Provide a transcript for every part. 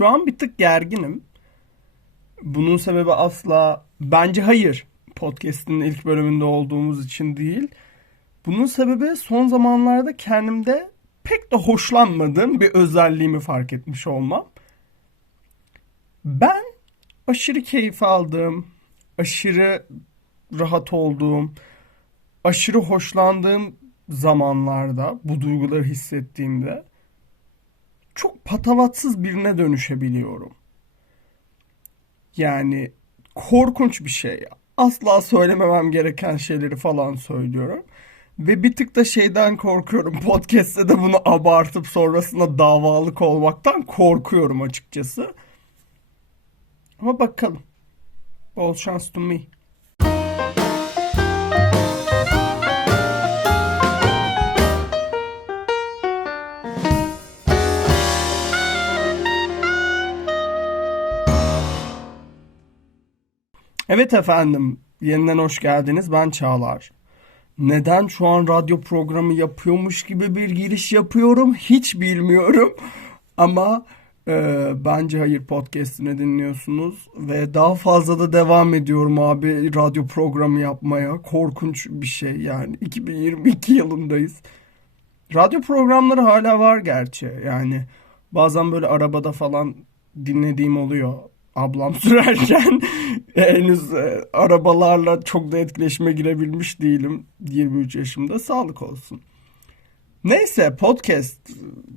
Şu an bir tık gerginim. Bunun sebebi asla bence hayır. Podcast'in ilk bölümünde olduğumuz için değil. Bunun sebebi son zamanlarda kendimde pek de hoşlanmadığım bir özelliğimi fark etmiş olmam. Ben aşırı keyif aldığım, aşırı rahat olduğum, aşırı hoşlandığım zamanlarda bu duyguları hissettiğimde çok patavatsız birine dönüşebiliyorum. Yani korkunç bir şey. Asla söylememem gereken şeyleri falan söylüyorum. Ve bir tık da şeyden korkuyorum. Podcast'te de bunu abartıp sonrasında davalık olmaktan korkuyorum açıkçası. Ama bakalım. Bol şans to me. Evet efendim, yeniden hoş geldiniz. Ben Çağlar. Neden şu an radyo programı yapıyormuş gibi bir giriş yapıyorum hiç bilmiyorum. Ama e, bence hayır podcast'ini dinliyorsunuz ve daha fazla da devam ediyorum abi radyo programı yapmaya. Korkunç bir şey yani 2022 yılındayız. Radyo programları hala var gerçi yani bazen böyle arabada falan dinlediğim oluyor ablam sürerken henüz e, arabalarla çok da etkileşime girebilmiş değilim 23 yaşımda sağlık olsun. Neyse podcast.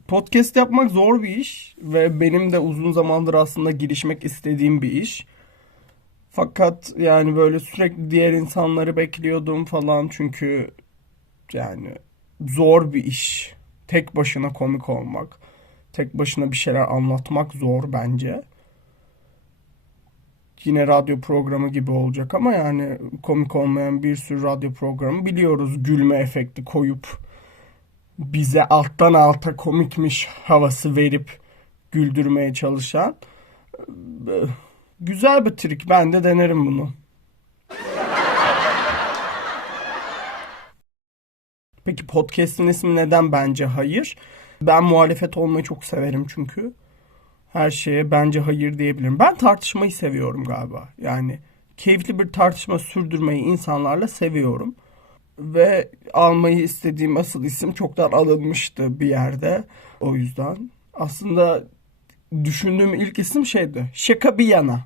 Podcast yapmak zor bir iş ve benim de uzun zamandır aslında girişmek istediğim bir iş. Fakat yani böyle sürekli diğer insanları bekliyordum falan çünkü yani zor bir iş. Tek başına komik olmak, tek başına bir şeyler anlatmak zor bence. Yine radyo programı gibi olacak ama yani komik olmayan bir sürü radyo programı biliyoruz. Gülme efekti koyup bize alttan alta komikmiş havası verip güldürmeye çalışan güzel bir trik. Ben de denerim bunu. Peki podcast'in ismi neden bence hayır? Ben muhalefet olmayı çok severim çünkü. Her şeye bence hayır diyebilirim. Ben tartışmayı seviyorum galiba. Yani keyifli bir tartışma sürdürmeyi insanlarla seviyorum. Ve almayı istediğim asıl isim çoktan alınmıştı bir yerde. O yüzden aslında düşündüğüm ilk isim şeydi. Şaka bir yana.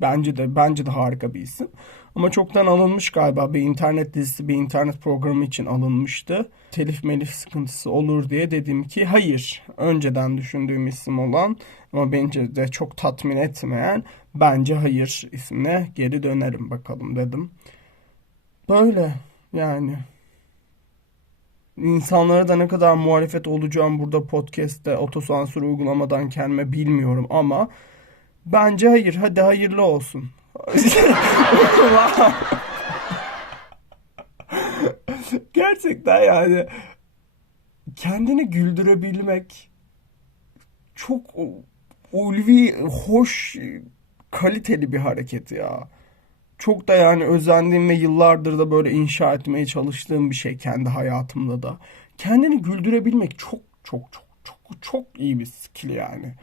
Bence de bence de harika bir isim. Ama çoktan alınmış galiba bir internet dizisi, bir internet programı için alınmıştı. Telif melif sıkıntısı olur diye dedim ki hayır. Önceden düşündüğüm isim olan ama bence de çok tatmin etmeyen bence hayır ismine geri dönerim bakalım dedim. Böyle yani. İnsanlara da ne kadar muhalefet olacağım burada podcast'te otosansür uygulamadan kendime bilmiyorum ama bence hayır. Hadi hayırlı olsun. Gerçekten yani kendini güldürebilmek çok ulvi, hoş, kaliteli bir hareket ya. Çok da yani özendiğim ve yıllardır da böyle inşa etmeye çalıştığım bir şey kendi hayatımda da. Kendini güldürebilmek çok çok çok çok çok iyi bir skill yani.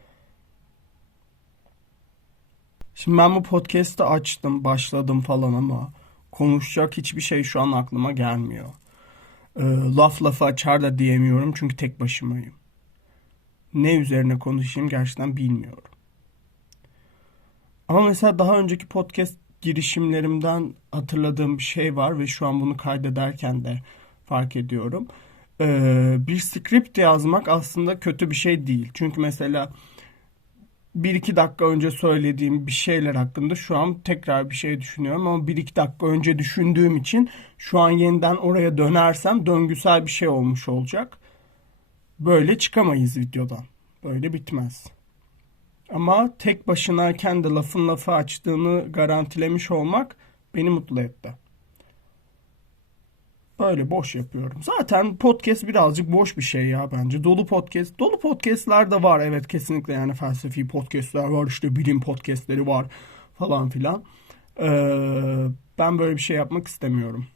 Şimdi ben bu podcast'ı açtım, başladım falan ama konuşacak hiçbir şey şu an aklıma gelmiyor. E, laf lafı açar da diyemiyorum çünkü tek başımayım. Ne üzerine konuşayım gerçekten bilmiyorum. Ama mesela daha önceki podcast girişimlerimden hatırladığım bir şey var ve şu an bunu kaydederken de fark ediyorum. Ee, bir script yazmak aslında kötü bir şey değil. Çünkü mesela bir iki dakika önce söylediğim bir şeyler hakkında şu an tekrar bir şey düşünüyorum ama bir iki dakika önce düşündüğüm için şu an yeniden oraya dönersem döngüsel bir şey olmuş olacak. Böyle çıkamayız videodan. Böyle bitmez. Ama tek başınayken de lafın lafı açtığını garantilemiş olmak beni mutlu etti. Böyle boş yapıyorum. Zaten podcast birazcık boş bir şey ya bence. Dolu podcast. Dolu podcastler de var. Evet kesinlikle yani felsefi podcastler var. işte bilim podcastleri var falan filan. Ee, ben böyle bir şey yapmak istemiyorum.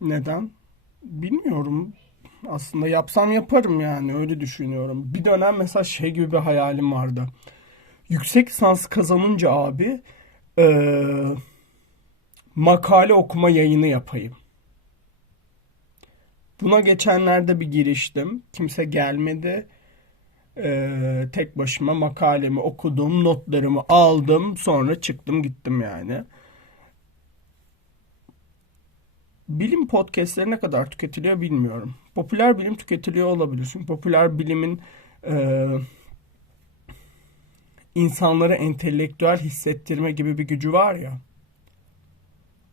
Neden? Bilmiyorum. Aslında yapsam yaparım yani öyle düşünüyorum. Bir dönem mesela şey gibi bir hayalim vardı. Yüksek lisans kazanınca abi eee, makale okuma yayını yapayım. Buna geçenlerde bir giriştim. Kimse gelmedi. Eee, tek başıma makalemi okudum, notlarımı aldım, sonra çıktım gittim yani. Bilim podcastleri ne kadar tüketiliyor bilmiyorum. Popüler bilim tüketiliyor olabilir. Çünkü popüler bilimin eee insanlara entelektüel hissettirme gibi bir gücü var ya.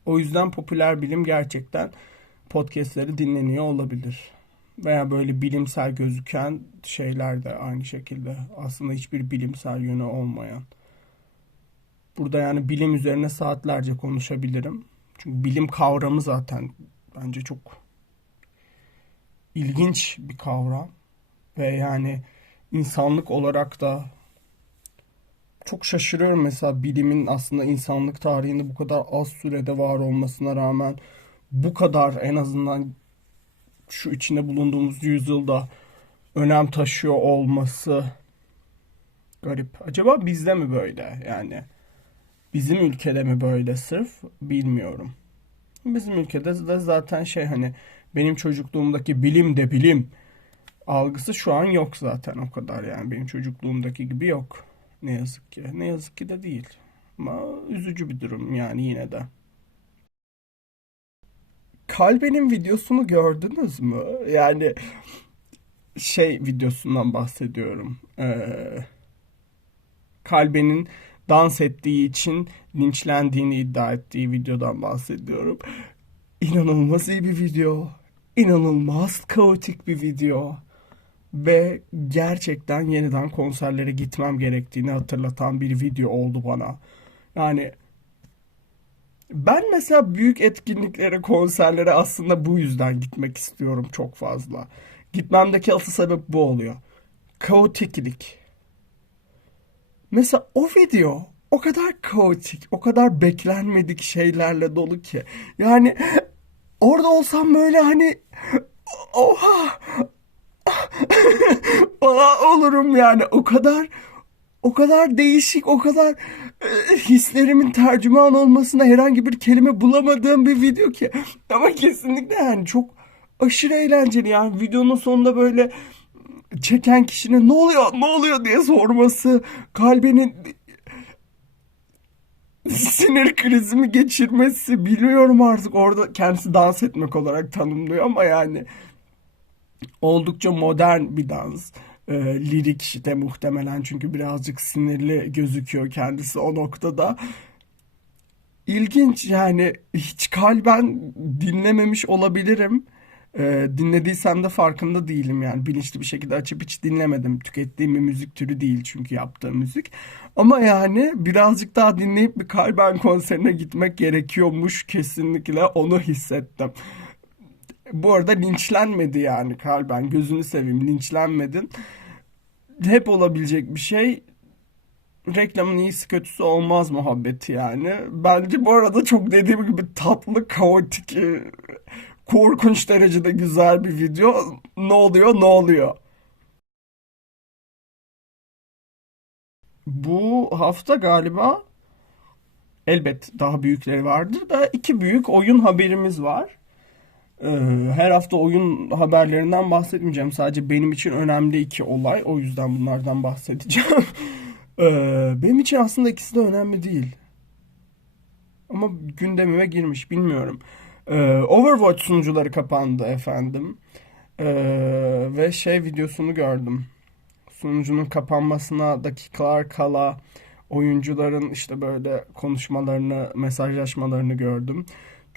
O yüzden popüler bilim gerçekten podcastleri dinleniyor olabilir. Veya böyle bilimsel gözüken şeyler de aynı şekilde. Aslında hiçbir bilimsel yönü olmayan. Burada yani bilim üzerine saatlerce konuşabilirim. Çünkü bilim kavramı zaten bence çok ilginç bir kavram. Ve yani insanlık olarak da çok şaşırıyorum mesela bilimin aslında insanlık tarihinde bu kadar az sürede var olmasına rağmen bu kadar en azından şu içinde bulunduğumuz yüzyılda önem taşıyor olması garip. Acaba bizde mi böyle yani? Bizim ülkede mi böyle sırf bilmiyorum. Bizim ülkede de zaten şey hani benim çocukluğumdaki bilim de bilim algısı şu an yok zaten o kadar yani benim çocukluğumdaki gibi yok. Ne yazık ki. Ne yazık ki de değil. Ama üzücü bir durum yani yine de. Kalbe'nin videosunu gördünüz mü? Yani şey videosundan bahsediyorum. Ee, Kalbe'nin dans ettiği için linçlendiğini iddia ettiği videodan bahsediyorum. İnanılmaz iyi bir video. İnanılmaz kaotik bir video. Ve gerçekten yeniden konserlere gitmem gerektiğini hatırlatan bir video oldu bana. Yani ben mesela büyük etkinliklere, konserlere aslında bu yüzden gitmek istiyorum çok fazla. Gitmemdeki asıl sebep bu oluyor. Kaotiklik. Mesela o video o kadar kaotik, o kadar beklenmedik şeylerle dolu ki. Yani orada olsam böyle hani oha Aa, olurum yani o kadar o kadar değişik o kadar hislerimin tercüman olmasına herhangi bir kelime bulamadığım bir video ki. Ama kesinlikle yani çok aşırı eğlenceli. Yani videonun sonunda böyle çeken kişinin ne oluyor ne oluyor? diye sorması kalbinin sinir krizimi geçirmesi biliyorum artık. Orada kendisi dans etmek olarak tanımlıyor ama yani oldukça modern bir dans. E, lirik de muhtemelen çünkü birazcık sinirli gözüküyor kendisi o noktada. İlginç yani hiç kalben dinlememiş olabilirim. E, dinlediysem de farkında değilim yani bilinçli bir şekilde açıp hiç dinlemedim. Tükettiğim bir müzik türü değil çünkü yaptığım müzik. Ama yani birazcık daha dinleyip bir kalben konserine gitmek gerekiyormuş kesinlikle onu hissettim. Bu arada linçlenmedi yani kalben gözünü seveyim linçlenmedin. Hep olabilecek bir şey reklamın iyisi kötüsü olmaz muhabbeti yani. Bence bu arada çok dediğim gibi tatlı, kaotik, e, korkunç derecede güzel bir video. Ne oluyor, ne oluyor? Bu hafta galiba elbet daha büyükleri vardır da iki büyük oyun haberimiz var. Ee, her hafta oyun haberlerinden bahsetmeyeceğim. Sadece benim için önemli iki olay. O yüzden bunlardan bahsedeceğim. Ee, benim için aslında ikisi de önemli değil. Ama gündemime girmiş bilmiyorum. Ee, Overwatch sunucuları kapandı efendim. ve şey videosunu gördüm. Sunucunun kapanmasına dakikalar kala oyuncuların işte böyle konuşmalarını, mesajlaşmalarını gördüm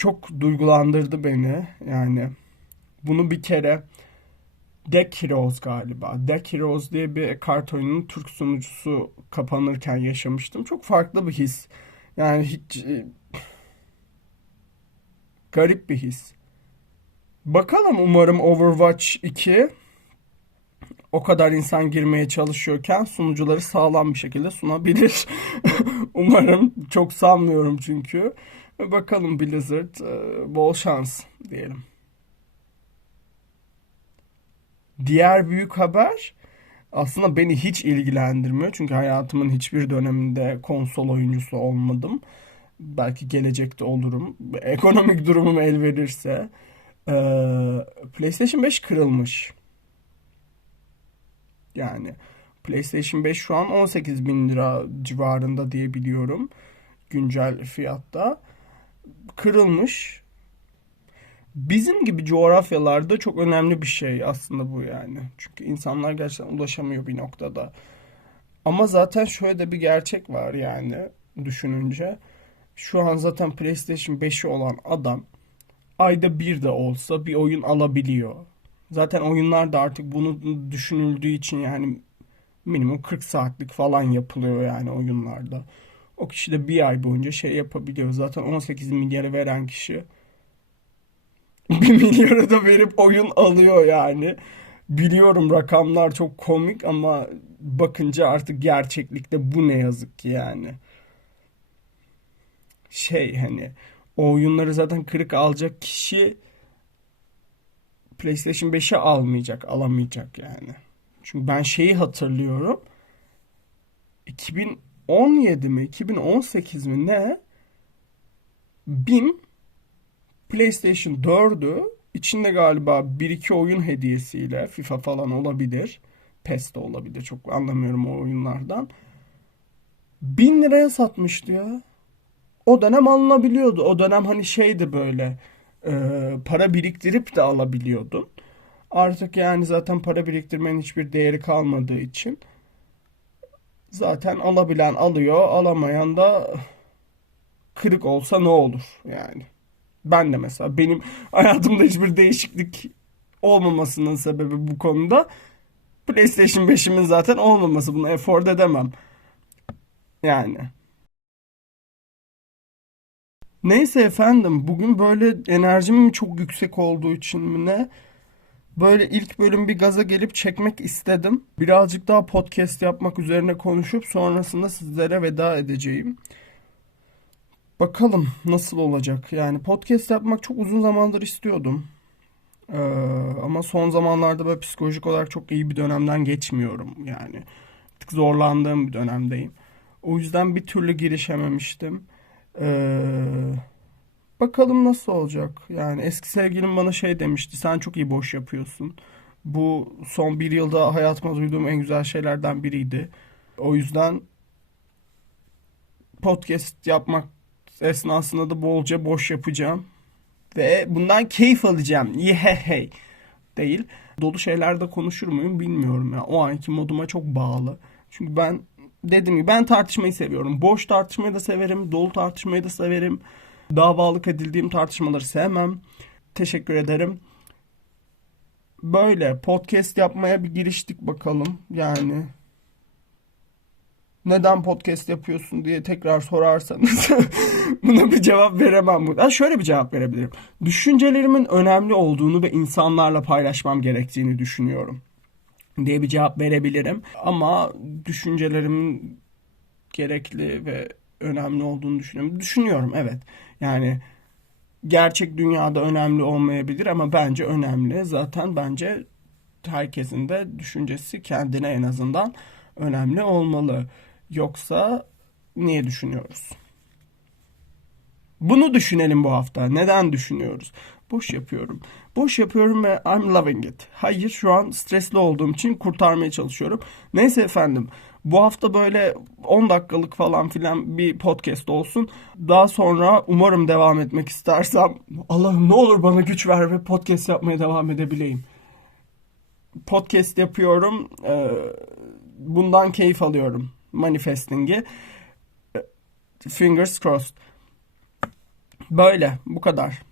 çok duygulandırdı beni. Yani bunu bir kere Deck Heroes galiba. Deck Heroes diye bir kart oyununun Türk sunucusu kapanırken yaşamıştım. Çok farklı bir his. Yani hiç e, garip bir his. Bakalım umarım Overwatch 2 o kadar insan girmeye çalışıyorken sunucuları sağlam bir şekilde sunabilir. umarım çok sanmıyorum çünkü. Bakalım Blizzard. E, bol şans diyelim. Diğer büyük haber aslında beni hiç ilgilendirmiyor. Çünkü hayatımın hiçbir döneminde konsol oyuncusu olmadım. Belki gelecekte olurum. Ekonomik durumum el verirse. Ee, PlayStation 5 kırılmış. Yani PlayStation 5 şu an 18 bin lira civarında diye biliyorum. Güncel fiyatta. Kırılmış. Bizim gibi coğrafyalarda çok önemli bir şey aslında bu yani. Çünkü insanlar gerçekten ulaşamıyor bir noktada. Ama zaten şöyle de bir gerçek var yani düşününce. Şu an zaten PlayStation 5'i olan adam ayda bir de olsa bir oyun alabiliyor. Zaten oyunlar da artık bunu düşünüldüğü için yani minimum 40 saatlik falan yapılıyor yani oyunlarda. O kişi de bir ay boyunca şey yapabiliyor. Zaten 18 milyarı veren kişi bir milyarı da verip oyun alıyor yani. Biliyorum rakamlar çok komik ama bakınca artık gerçeklikte bu ne yazık ki yani. Şey hani o oyunları zaten kırık alacak kişi PlayStation 5'i almayacak, alamayacak yani. Çünkü ben şeyi hatırlıyorum. 2017 mi, 2018 mi ne? BİM PlayStation 4'ü içinde galiba 1-2 oyun hediyesiyle FIFA falan olabilir. PES de olabilir. Çok anlamıyorum o oyunlardan. 1000 liraya satmıştı ya. O dönem alınabiliyordu. O dönem hani şeydi böyle e, para biriktirip de alabiliyordun. Artık yani zaten para biriktirmenin hiçbir değeri kalmadığı için zaten alabilen alıyor, alamayan da kırık olsa ne olur yani. Ben de mesela benim hayatımda hiçbir değişiklik olmamasının sebebi bu konuda PlayStation 5'imin zaten olmaması. Bunu afford edemem. Yani. Neyse efendim bugün böyle enerjim çok yüksek olduğu için mi ne? Böyle ilk bölüm bir gaza gelip çekmek istedim. Birazcık daha podcast yapmak üzerine konuşup sonrasında sizlere veda edeceğim. Bakalım nasıl olacak. Yani podcast yapmak çok uzun zamandır istiyordum. Ee, ama son zamanlarda böyle psikolojik olarak çok iyi bir dönemden geçmiyorum. Yani tık zorlandığım bir dönemdeyim. O yüzden bir türlü girişememiştim. Ee, bakalım nasıl olacak. Yani eski sevgilim bana şey demişti. Sen çok iyi boş yapıyorsun. Bu son bir yılda hayatıma duyduğum en güzel şeylerden biriydi. O yüzden podcast yapmak esnasında da bolca boş yapacağım. Ve bundan keyif alacağım. Yehey değil. Dolu şeylerde konuşur muyum bilmiyorum ya. O anki moduma çok bağlı. Çünkü ben dediğim gibi ben tartışmayı seviyorum. Boş tartışmayı da severim. Dolu tartışmayı da severim. Davalık edildiğim tartışmaları sevmem. Teşekkür ederim. Böyle podcast yapmaya bir giriştik bakalım. Yani neden podcast yapıyorsun diye tekrar sorarsanız buna bir cevap veremem. burada. şöyle bir cevap verebilirim. Düşüncelerimin önemli olduğunu ve insanlarla paylaşmam gerektiğini düşünüyorum diye bir cevap verebilirim. Ama düşüncelerimin gerekli ve önemli olduğunu düşünüyorum. Düşünüyorum evet. Yani gerçek dünyada önemli olmayabilir ama bence önemli. Zaten bence herkesin de düşüncesi kendine en azından önemli olmalı. Yoksa niye düşünüyoruz? Bunu düşünelim bu hafta. Neden düşünüyoruz? Boş yapıyorum. Boş yapıyorum ve I'm loving it. Hayır şu an stresli olduğum için kurtarmaya çalışıyorum. Neyse efendim. Bu hafta böyle 10 dakikalık falan filan bir podcast olsun. Daha sonra umarım devam etmek istersem Allah'ım ne olur bana güç ver ve podcast yapmaya devam edebileyim. Podcast yapıyorum. Bundan keyif alıyorum manifesting'i. Fingers crossed. Böyle bu kadar.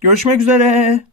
Görüşmek üzere.